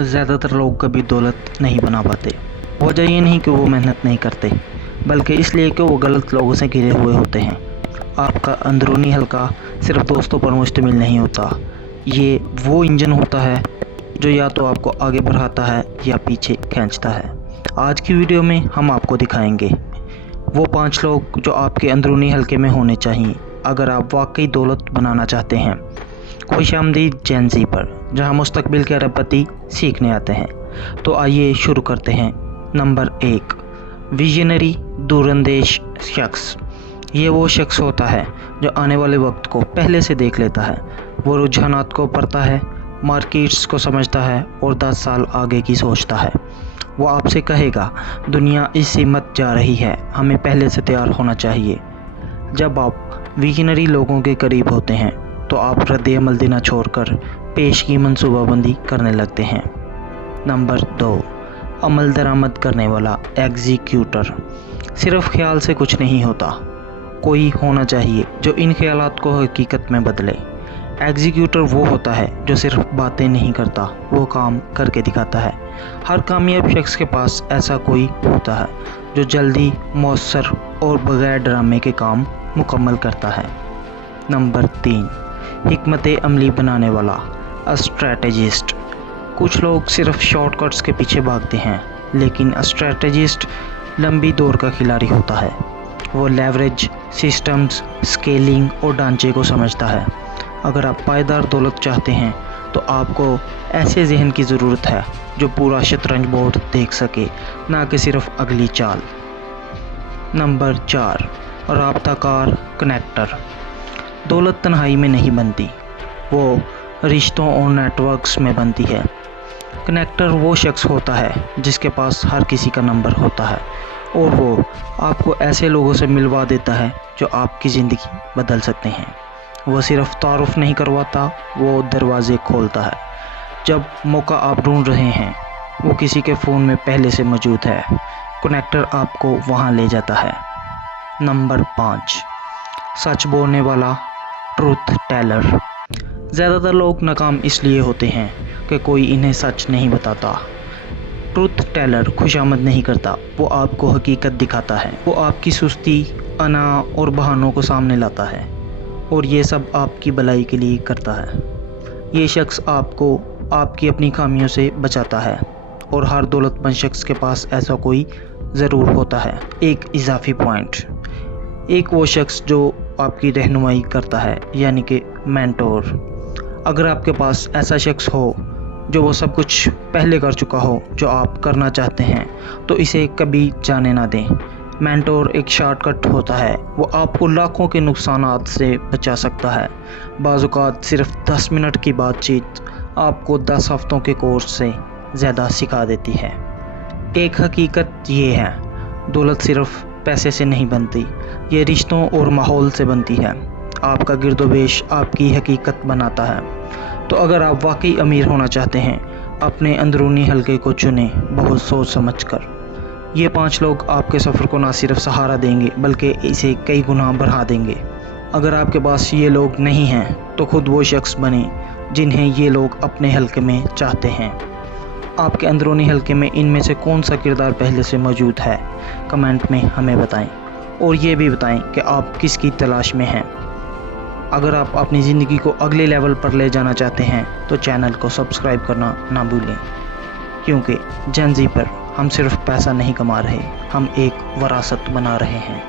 ज़्यादातर लोग कभी दौलत नहीं बना पाते। वजह ये नहीं कि वो मेहनत नहीं करते, बल्कि इसलिए कि वो गलत लोगों से घिरे हुए होते हैं। आपका अंदरूनी हल्का सिर्फ दोस्तों पर मुश्तमिल नहीं होता। ये वो इंजन होता है जो या तो आपको आगे बढ़ाता है या पीछे खींचता है। आज की वीडियो में हम आपको दिखाएंगे वो 5 लोग जो आपके अंदरूनी हल्के में होने चाहिए अगर आप वाकई दौलत बनाना चाहते हैं। खुशामदीद जेन ज़ी पर, जहां मुस्तकबिल के अरबपति सीखने आते हैं। तो आइए शुरू करते हैं। नंबर 1, विजनरी दूरंदेश शख्स। ये वो शख्स होता है जो आने वाले वक्त को पहले से देख लेता है। वो रुझानात को पढ़ता है, मार्केट्स को समझता है और 10 साल आगे की सोचता है। वो आपसे कहेगा दुनिया इस सीमत जा रही है, हमें पहले से तैयार होना चाहिए। जब आप विजनरी लोगों के करीब होते हैं तो आप रद्द अमल देना छोड़कर पेश की मनसूबाबंदी करने लगते हैं। नंबर 2, अमल दरामद करने वाला एग्जीक्यूटर। सिर्फ ख्याल से कुछ नहीं होता, कोई होना चाहिए जो इन ख्यालात को हकीकत में बदले। एग्जीक्यूटर वो होता है जो सिर्फ बातें नहीं करता, वो काम करके दिखाता है। हर कामयाब शख्स के पास ऐसा कोई होता है जो जल्दी, मौसर और बगैर ड्रामे के काम मुकम्मल करता है। नंबर 3, हिकमत अमली बनाने वाला स्ट्रैटेजिस्ट। कुछ लोग सिर्फ शॉर्टकट्स के पीछे भागते हैं, लेकिन स्ट्रैटेजिस्ट लंबी दौर का खिलाड़ी होता है। वो लेवरेज, सिस्टम्स, स्केलिंग और ढांचे को समझता है। अगर आप पायदार दौलत चाहते हैं तो आपको ऐसे जहन की ज़रूरत है जो पूरा शतरंज बोर्ड देख सके, ना कि सिर्फ अगली चाल। नंबर 4, राब्ताकार कनेक्टर। दौलत तन्हाई में नहीं बनती, वो रिश्तों और नेटवर्क्स में बनती है। कनेक्टर वो शख्स होता है जिसके पास हर किसी का नंबर होता है और वो आपको ऐसे लोगों से मिलवा देता है जो आपकी ज़िंदगी बदल सकते हैं। वो सिर्फ तारुफ नहीं करवाता, वो दरवाजे खोलता है। जब मौका आप ढूंढ रहे हैं वो किसी के फ़ोन में पहले से मौजूद है। कनेक्टर आपको वहाँ ले जाता है। नंबर 5, सच बोलने वाला ट्रूथ टेलर। ज़्यादातर लोग नाकाम इसलिए होते हैं कि कोई इन्हें सच नहीं बताता। ट्रूथ टेलर खुशामद नहीं करता, वो आपको हकीकत दिखाता है। वो आपकी सुस्ती, अना और बहानों को सामने लाता है और ये सब आपकी भलाई के लिए करता है। ये शख्स आपको आपकी अपनी खामियों से बचाता है और हर दौलतमंद शख्स के पास ऐसा कोई ज़रूर होता है। एक इजाफी पॉइंट, एक वो शख्स जो आपकी रहनुमाई करता है, यानी कि मेंटोर। अगर आपके पास ऐसा शख्स हो जो वो सब कुछ पहले कर चुका हो जो आप करना चाहते हैं, तो इसे कभी जाने ना दें। मेंटोर एक शॉर्टकट होता है, वो आपको लाखों के नुकसानात से बचा सकता है। बाज़-औक़ात सिर्फ 10 मिनट की बातचीत आपको 10 हफ्तों के कोर्स से ज़्यादा सिखा देती है। एक हकीकत ये है, दौलत सिर्फ पैसे से नहीं बनती, ये रिश्तों और माहौल से बनती है। आपका गिरदोपेश आपकी हकीकत बनाता है। तो अगर आप वाकई अमीर होना चाहते हैं, अपने अंदरूनी हल्के को चुनें, बहुत सोच समझ कर। ये 5 लोग आपके सफ़र को ना सिर्फ सहारा देंगे बल्कि इसे कई गुना बढ़ा देंगे। अगर आपके पास ये लोग नहीं हैं तो खुद वो शख्स बने जिन्हें ये लोग अपने हल्के में चाहते हैं। आपके अंदरूनी हल्के में इनमें से कौन सा किरदार पहले से मौजूद है, कमेंट में हमें बताएं और ये भी बताएं कि आप किसकी तलाश में हैं। अगर आप अपनी ज़िंदगी को अगले लेवल पर ले जाना चाहते हैं तो चैनल को सब्सक्राइब करना ना भूलें, क्योंकि जेन ज़ी पर हम सिर्फ पैसा नहीं कमा रहे, हम एक विरासत बना रहे हैं।